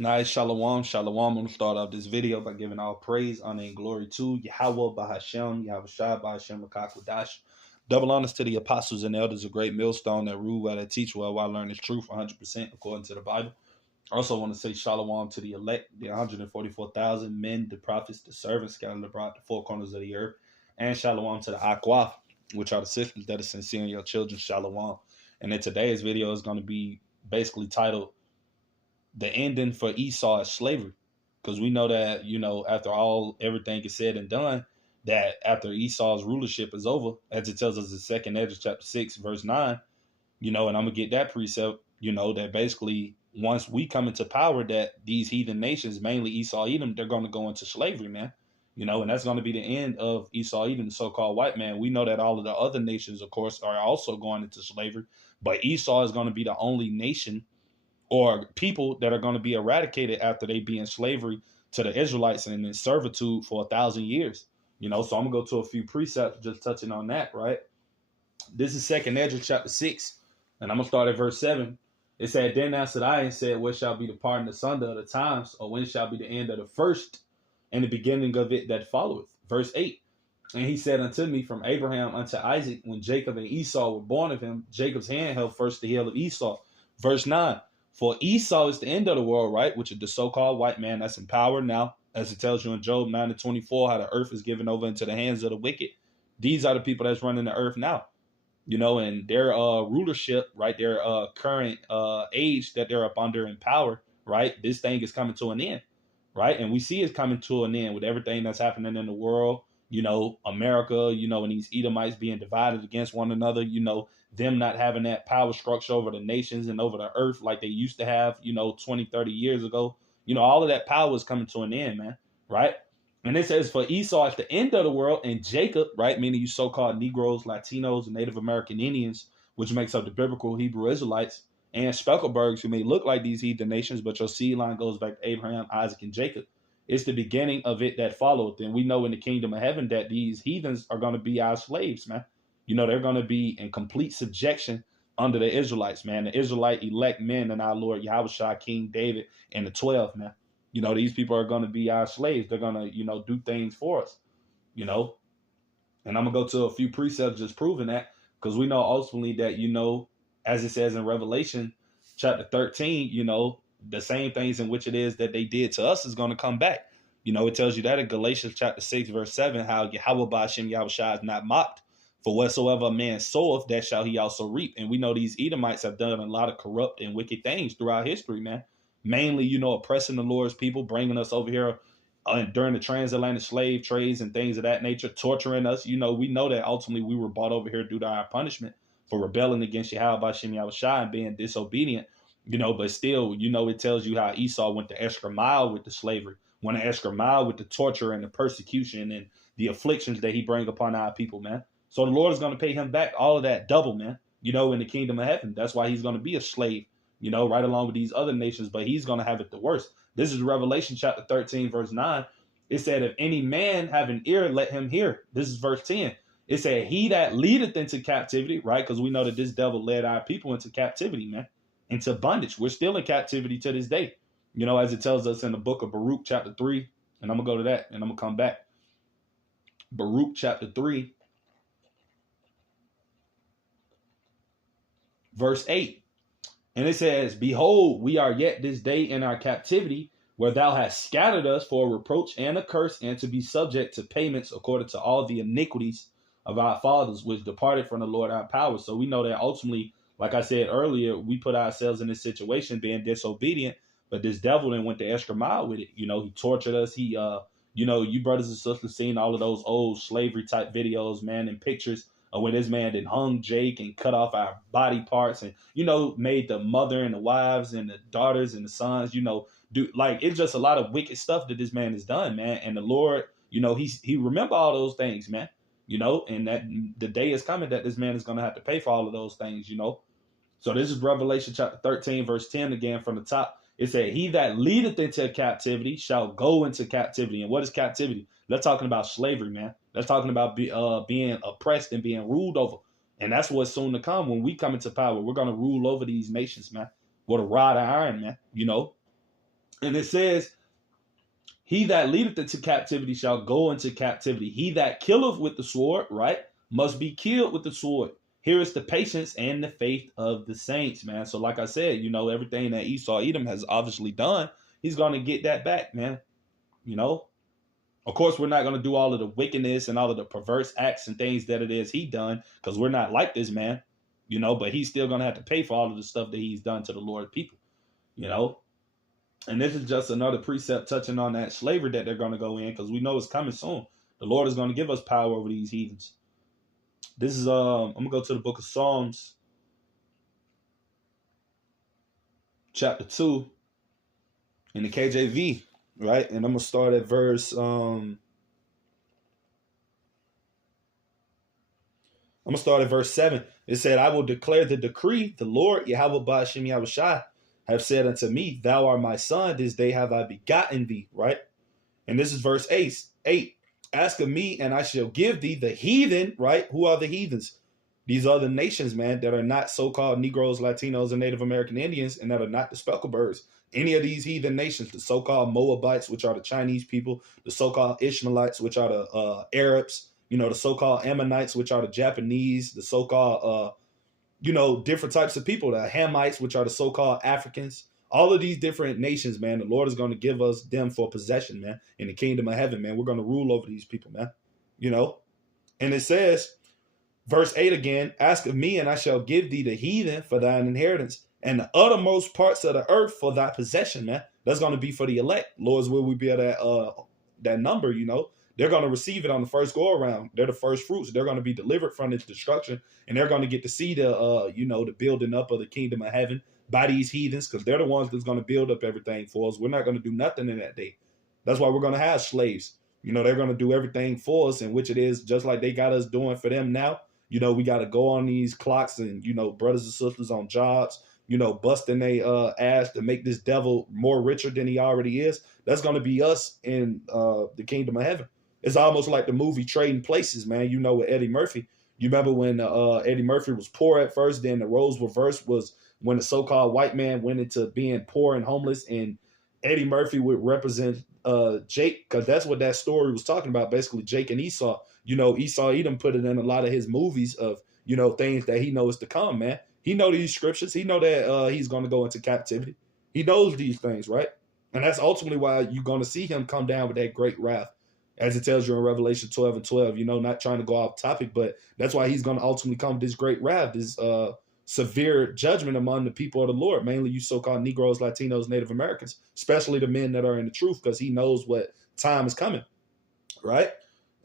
Nice, shalom, shalom. I'm going to start off this video by giving all praise, honor, and glory to Yahweh, Bahashem, Yahweh Shai, Bahashem, Makakwadash. Double honors to the apostles and elders, a great millstone that rule well, that teach well, while learn this truth 100% according to the Bible. I also want to say shalom to the elect, the 144,000 men, the prophets, the servants scattered abroad the four corners of the earth, and shalom to the Aquaf, which are the sisters that are sincere in your children, shalom. And in today's video is going to be basically titled the ending for Esau is slavery, because we know that, after everything is said and done, that after Esau's rulership is over, as it tells us in Second Ezra chapter 6 verse 9, and I'm gonna get that precept, that basically once we come into power, that these heathen nations, mainly Esau Edom, they're going to go into slavery, man. And that's going to be the end of Esau Edom, the so-called white man. We know that all of the other nations, of course, are also going into slavery, but Esau is going to be the only nation or people that are going to be eradicated after they be in slavery to the Israelites and in servitude for 1,000 years. So I'm gonna go to a few precepts just touching on that, right? This is Second Ezra chapter 6, and I'm gonna start at verse 7. It said, "Then answered I and said, what shall be the pardon asunder of the times, or when shall be the end of the first, and the beginning of it that followeth?" Verse 8. "And he said unto me, from Abraham unto Isaac, when Jacob and Esau were born of him, Jacob's hand held first the heel of Esau." Verse 9. "For Esau is the end of the world," right? Which is the so-called white man that's in power now, as it tells you in Job 9:24, how the earth is given over into the hands of the wicked. These are the people that's running the earth now, and their rulership, right? Their current age that they're up under in power, right? This thing is coming to an end, right? And we see it's coming to an end with everything that's happening in the world. America, and these Edomites being divided against one another, them not having that power structure over the nations and over the earth like they used to have, 20, 30 years ago. All of that power is coming to an end, man, right? And it says, "For Esau at the end of the world, and Jacob," right, meaning you so-called Negroes, Latinos, and Native American Indians, which makes up the biblical Hebrew Israelites, and Speckelbergs, who may look like these heathen nations, but your seed line goes back to Abraham, Isaac, and Jacob. It's the beginning of it that followed. And we know in the kingdom of heaven that these heathens are going to be our slaves, man. They're going to be in complete subjection under the Israelites, man. The Israelite elect men and our Lord Yahweh Shai, King David, and the 12, man. These people are going to be our slaves. They're going to, do things for us, And I'm going to go to a few precepts just proving that, because we know ultimately that, as it says in Revelation chapter 13, the same things in which it is that they did to us is going to come back. It tells you that in Galatians chapter 6, verse 7, how Yahweh Ba'ashem Yahweh Shai is not mocked. For whatsoever a man soweth, that shall he also reap. And we know these Edomites have done a lot of corrupt and wicked things throughout history, man. Mainly, oppressing the Lord's people, bringing us over here during the transatlantic slave trades and things of that nature, torturing us. We know that ultimately we were brought over here due to our punishment for rebelling against Yahweh Ba'ashem Yahweh Shai and being disobedient. But still, it tells you how Esau went the extra mile with the slavery, went an extra mile with the torture and the persecution and the afflictions that he bring upon our people, man. So the Lord is going to pay him back all of that double, man, in the kingdom of heaven. That's why he's going to be a slave, right along with these other nations, but he's going to have it the worst. This is Revelation chapter 13, verse 9. It said, "If any man have an ear, let him hear." This is verse 10. It said, "He that leadeth into captivity," right? Because we know that this devil led our people into captivity, man, into bondage. We're still in captivity to this day, as it tells us in the book of Baruch chapter 3. And I'm going to go to that and I'm going to come back. Baruch chapter 3. Verse 8, and it says, "Behold, we are yet this day in our captivity, where thou hast scattered us for a reproach and a curse, and to be subject to payments according to all the iniquities of our fathers, which departed from the Lord our power." So we know that ultimately, like I said earlier, we put ourselves in this situation being disobedient, but this devil then went the extra mile with it. He tortured us. He, you brothers and sisters seen all of those old slavery type videos, man, and pictures when this man then hung Jake and cut off our body parts and, made the mother and the wives and the daughters and the sons, do like, it's just a lot of wicked stuff that this man has done, man. And the Lord, he remember all those things, man, and that the day is coming that this man is going to have to pay for all of those things, So this is Revelation chapter 13, verse 10 again from the top. It said, "He that leadeth into captivity shall go into captivity." And what is captivity? They're talking about slavery, man. They're talking about being oppressed and being ruled over. And that's what's soon to come when we come into power. We're going to rule over these nations, man, with a rod of iron, man, And it says, he that leadeth into captivity shall go into captivity. He that killeth with the sword, right, must be killed with the sword. Here is the patience and the faith of the saints, man. So, like I said, everything that Esau Edom has obviously done, he's going to get that back, man. You know, of course, we're not going to do all of the wickedness and all of the perverse acts and things that it is he done, because we're not like this man, but he's still going to have to pay for all of the stuff that he's done to the Lord's people, you know. And this is just another precept touching on that slavery that they're going to go in, because we know it's coming soon. The Lord is going to give us power over these heathens. This is I'm going to go to the book of Psalms, chapter 2, in the KJV, right? And I'm going to start at verse I'm going to start at verse 7. It said, I will declare the decree, the Lord, Yahweh Ba'ashem Yahushai, have said unto me, thou art my son, this day have I begotten thee, right? And this is verse 8. Ask of me, and I shall give thee the heathen, right? Who are the heathens? These are the nations, man, that are not so-called Negroes, Latinos, and Native American Indians, and that are not the Specklebirds. Any of these heathen nations, the so-called Moabites, which are the Chinese people, the so-called Ishmaelites, which are the Arabs, the so-called Ammonites, which are the Japanese, the so-called, different types of people, the Hamites, which are the so-called Africans. All of these different nations, man, the Lord is going to give us them for possession, man, in the kingdom of heaven, man. We're going to rule over these people, man, And it says, verse 8 again, ask of me, and I shall give thee the heathen for thine inheritance, and the uttermost parts of the earth for thy possession, man. That's going to be for the elect. Lord's will we be at that number, They're going to receive it on the first go around. They're the first fruits. They're going to be delivered from its destruction, and they're going to get to see the building up of the kingdom of heaven by these heathens, because they're the ones that's going to build up everything for us. We're not going to do nothing in that day. That's why we're going to have slaves. They're going to do everything for us, in which it is just like they got us doing for them now. We got to go on these clocks and, brothers and sisters on jobs, busting their ass to make this devil more richer than he already is. That's going to be us in the kingdom of heaven. It's almost like the movie Trading Places, man. With Eddie Murphy. You remember when Eddie Murphy was poor at first, then the roles reversed was when the so-called white man went into being poor and homeless, and Eddie Murphy would represent Jake, because that's what that story was talking about, basically Jake and Esau. Esau Edom put it in a lot of his movies of, things that he knows to come, man. He know these scriptures. He know that he's going to go into captivity. He knows these things, right? And that's ultimately why you're going to see him come down with that great wrath, as it tells you in Revelation 12 and 12, not trying to go off topic, but that's why he's going to ultimately come with this great wrath, this severe judgment among the people of the Lord, mainly you so-called Negroes, Latinos, Native Americans, especially the men that are in the truth, because he knows what time is coming, right?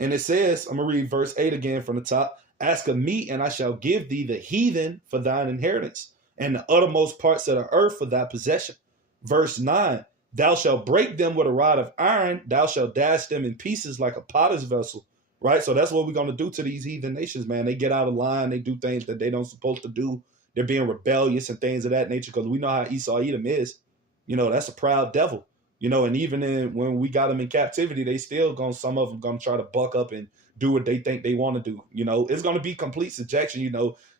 And it says, I'm going to read verse 8 again from the top. Ask of me, and I shall give thee the heathen for thine inheritance, and the uttermost parts of the earth for thy possession. Verse 9, thou shalt break them with a rod of iron, thou shalt dash them in pieces like a potter's vessel. Right? So that's what we're going to do to these heathen nations, man. They get out of line. They do things that they don't supposed to do. They're being rebellious and things of that nature, because we know how Esau Edom is. That's a proud devil. And even when we got them in captivity, they still some of them going to try to buck up and do what they think they want to do. It's going to be complete subjection.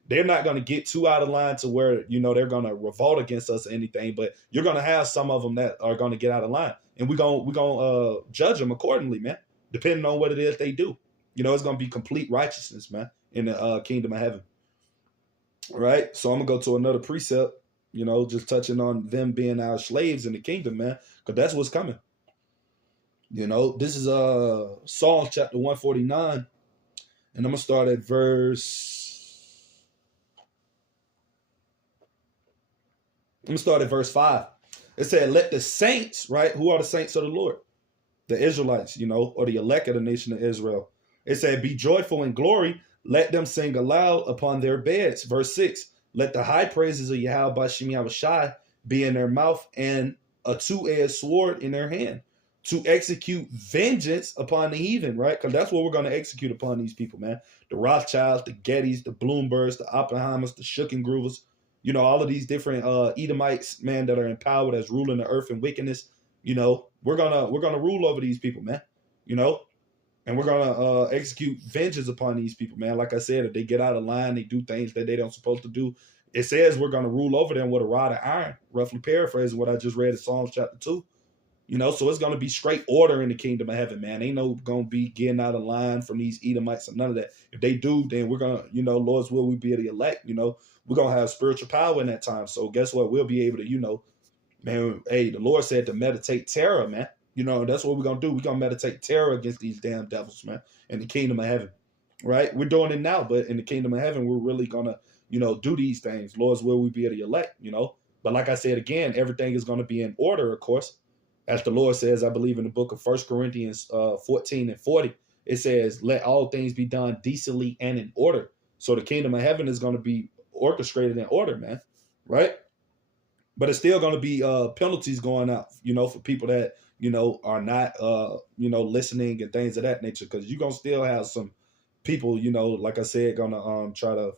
They're not going to get too out of line to where, they're going to revolt against us or anything, but you're going to have some of them that are going to get out of line, and we're going to judge them accordingly, man, depending on what it is they do. It's going to be complete righteousness, man, in the kingdom of heaven. All right. So I'm going to go to another precept, just touching on them being our slaves in the kingdom, man, because that's what's coming. This is Psalms chapter 149, and I'm going to start at verse 5. It said, let the saints, right? Who are the saints of the Lord? The Israelites, or the elect of the nation of Israel. It said, be joyful in glory. Let them sing aloud upon their beds. Verse 6, let the high praises of Yahweh Ba'ashem Yahushai be in their mouth, and a two-edged sword in their hand, to execute vengeance upon the heathen, right? Because that's what we're going to execute upon these people, man. The Rothschilds, the Gettys, the Bloombergs, the Oppenheimers, the Schookengroovers, all of these different Edomites, man, that are in power, that's ruling the earth in wickedness. We're gonna rule over these people, man. And we're gonna execute vengeance upon these people, man. Like I said, if they get out of line, they do things that they don't supposed to do. It says we're gonna rule over them with a rod of iron. Roughly paraphrasing what I just read in Psalms chapter 2. You know, so it's going to be straight order in the kingdom of heaven, man. Ain't no going to be getting out of line from these Edomites and none of that. If they do, then we're going to, you know, Lord's will, we be the elect, you know, we're going to have spiritual power in that time. So guess what? We'll be able to, you know, man, hey, the Lord said to meditate terror, man. You know, that's what we're going to do. We're going to meditate terror against these damn devils, man, in the kingdom of heaven, right? We're doing it now, but in the kingdom of heaven, we're really going to, you know, do these things. Lord's will, we be the elect, you know. But like I said, again, everything is going to be in order, of course. As the Lord says, I believe in the book of 1 Corinthians 14 and 40, it says, let all things be done decently and in order. So the kingdom of heaven is going to be orchestrated in order, man, right? But it's still going to be penalties going out, you know, for people that, you know, are not, you know, listening and things of that nature, because you're going to still have some people, you know, like I said, going to try to,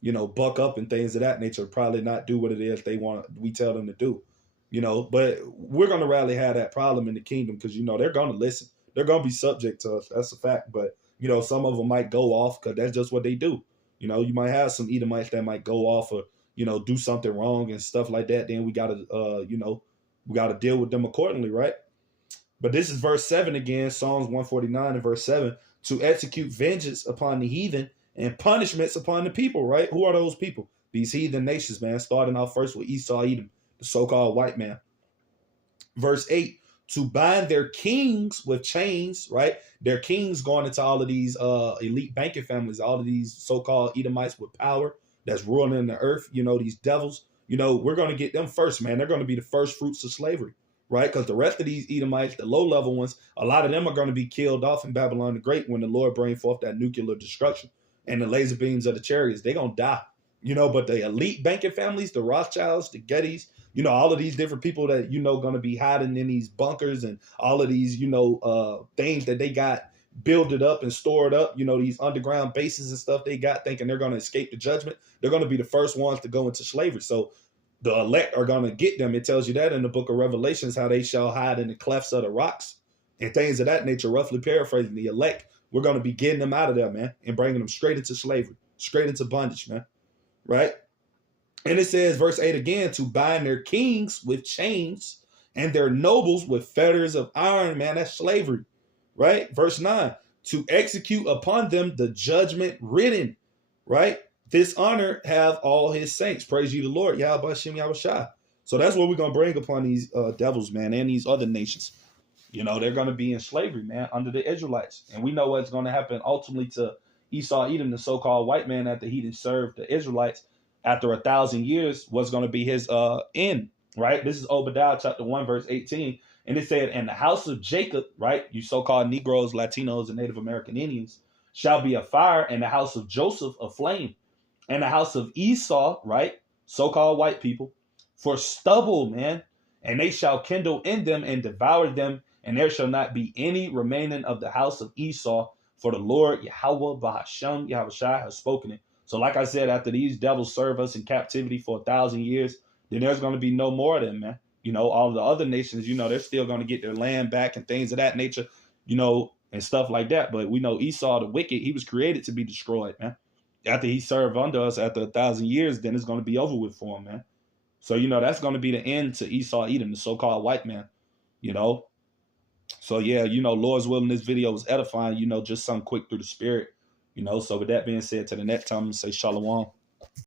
you know, buck up and things of that nature, probably not do what it is they want, we tell them to do. You know, but we're going to rarely have that problem in the kingdom because, you know, they're going to listen. They're going to be subject to us. That's a fact. But, you know, some of them might go off because that's just what they do. You know, you might have some Edomites that might go off or, you know, do something wrong and stuff like that. Then we got to, you know, we got to deal with them accordingly, right? But this is verse 7 again, Psalms 149 and verse 7, to execute vengeance upon the heathen and punishments upon the people, right? Who are those people? These heathen nations, man, starting off first with Esau, Edom, the so-called white man. Verse 8, to bind their kings with chains, right? Their kings going into all of these elite banking families, all of these so-called Edomites with power that's ruling the earth, you know, these devils. You know, we're going to get them first, man. They're going to be the first fruits of slavery, right? Because the rest of these Edomites, the low-level ones, a lot of them are going to be killed off in Babylon the Great when the Lord bring forth that nuclear destruction and the laser beams of the chariots. They're going to die, you know, but the elite banking families, the Rothschilds, the Gettys, you know, all of these different people that, you know, going to be hiding in these bunkers and all of these, you know, things that they got builded up and stored up, you know, these underground bases and stuff they got thinking they're going to escape the judgment. They're going to be the first ones to go into slavery. So the elect are going to get them. It tells you that in the book of Revelations, how they shall hide in the clefts of the rocks and things of that nature, roughly paraphrasing. The elect, we're going to be getting them out of there, man, and bringing them straight into slavery, straight into bondage, man, right? And it says, verse 8 again, to bind their kings with chains and their nobles with fetters of iron. Man, that's slavery, right? Verse 9, to execute upon them the judgment written, right? This honor have all his saints. Praise ye the Lord, Yahweh Shem Yahweh. So that's what we're going to bring upon these devils, man, and these other nations. You know, they're going to be in slavery, man, under the Israelites. And we know what's going to happen ultimately to Esau, Edom, the so-called white man, after he did serve the Israelites. After 1,000 years, what's going to be his end, right? This is Obadiah chapter 1, verse 18. And it said, and the house of Jacob, right, you so-called Negroes, Latinos, and Native American Indians, shall be a fire, and the house of Joseph a flame, and the house of Esau, right, so-called white people, for stubble, man, and they shall kindle in them and devour them, and there shall not be any remaining of the house of Esau, for the Lord Yahweh Bahashem Yahushua has spoken it. So like I said, after these devils serve us in captivity for 1,000 years, then there's going to be no more of them, man. You know, all the other nations, you know, they're still going to get their land back and things of that nature, you know, and stuff like that. But we know Esau, the wicked, he was created to be destroyed, man. After he served under us after 1,000 years, then it's going to be over with for him, man. So, you know, that's going to be the end to Esau, Edom, the so-called white man, you know. So, yeah, you know, Lord's willing, this video was edifying, you know, just something quick through the spirit. You know, so with that being said, to the next time, I'm going to say shalom.